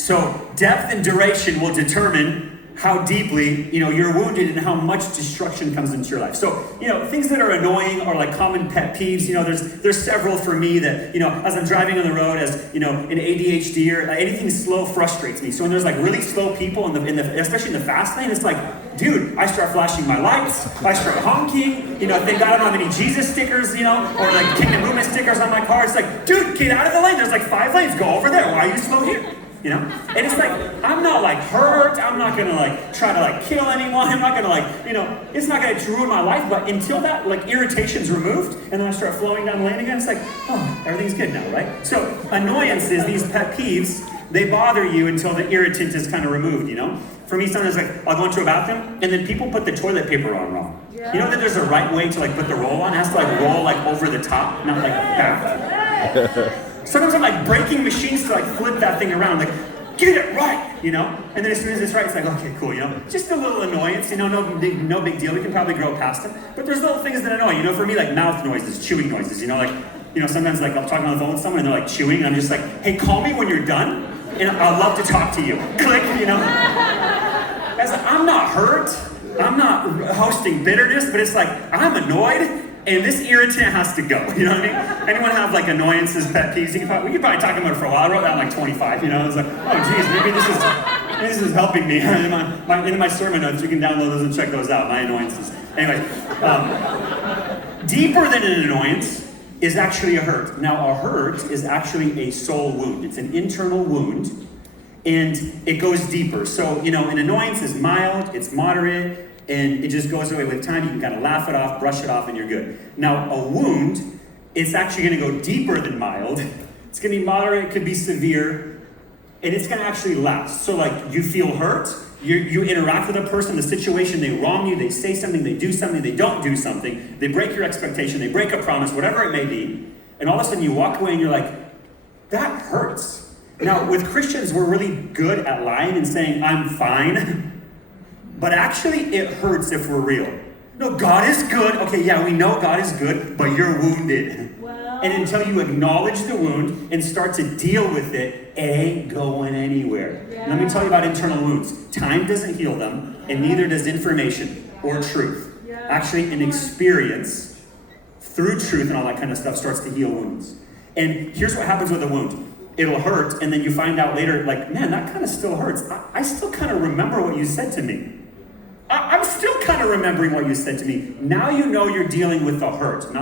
So depth and duration will determine how deeply, you're wounded and how much destruction comes into your life. So, things that are annoying are like common pet peeves. There's several for me that, as I'm driving on the road as, an ADHD or anything slow frustrates me. So when there's like really slow people especially in the fast lane, it's like, dude, I start flashing my lights, I start honking, thank God I don't have any Jesus stickers, or like Kingdom Movement stickers on my car. It's like, dude, get out of the lane. There's like 5 lanes, go over there. Why are you slow here? And it's like, I'm not like hurt, I'm not gonna like try to like kill anyone, I'm not gonna it's not gonna ruin my life, but until that like irritation's removed, and then I start flowing down the lane again, it's like, oh, everything's good now, right? So annoyances, these pet peeves, they bother you until the irritant is kind of removed, For me, sometimes like, I'll go into a bathroom, and then people put the toilet paper on wrong. Yeah. You know that there's a right way to like put the roll on? It has to like roll like over the top, not like back. Sometimes I'm like breaking machines to like flip that thing around, like, get it right, And then as soon as it's right, it's like, okay, cool, Just a little annoyance, no big deal. We can probably grow past it. But there's little things that annoy, for me, like mouth noises, chewing noises, sometimes like I'm talking on the phone with someone and they're like chewing, and I'm just like, hey, call me when you're done, and I'd love to talk to you. Click, As I'm not hurt, I'm not hosting bitterness, but it's like, I'm annoyed, and this irritant has to go, you know what I mean? Anyone have like annoyances, pet peeves? We could probably talk about it for a while. I wrote down like 25, It's like, oh geez, maybe this is helping me. In my sermon notes, you can download those and check those out, my annoyances. Anyway, deeper than an annoyance is actually a hurt. Now, a hurt is actually a soul wound. It's an internal wound, and it goes deeper. So, an annoyance is mild, it's moderate, and it just goes away with time. You can kind of laugh it off, brush it off, and you're good. Now, a wound, it's actually going to go deeper than mild. It's going to be moderate, it could be severe, and it's going to actually last. So, like, you feel hurt, you interact with a person, the situation, they wrong you, they say something, they do something, they don't do something, they break your expectation, they break a promise, whatever it may be, and all of a sudden you walk away and you're like, that hurts. Now, with Christians, we're really good at lying and saying, I'm fine. But actually, it hurts if we're real. No, God is good. Okay, yeah, we know God is good, but you're wounded. Well, and until you acknowledge the wound and start to deal with it, it ain't going anywhere. Yeah. Let me tell you about internal wounds. Time doesn't heal them, and neither does information or truth. Yeah. Actually, an experience through truth and all that kind of stuff starts to heal wounds. And here's what happens with a wound. It'll hurt, and then you find out later, like, man, that kind of still hurts. I still kind of remember what you said to me. I'm still kind of remembering what you said to me. Now you know you're dealing with the hurt, not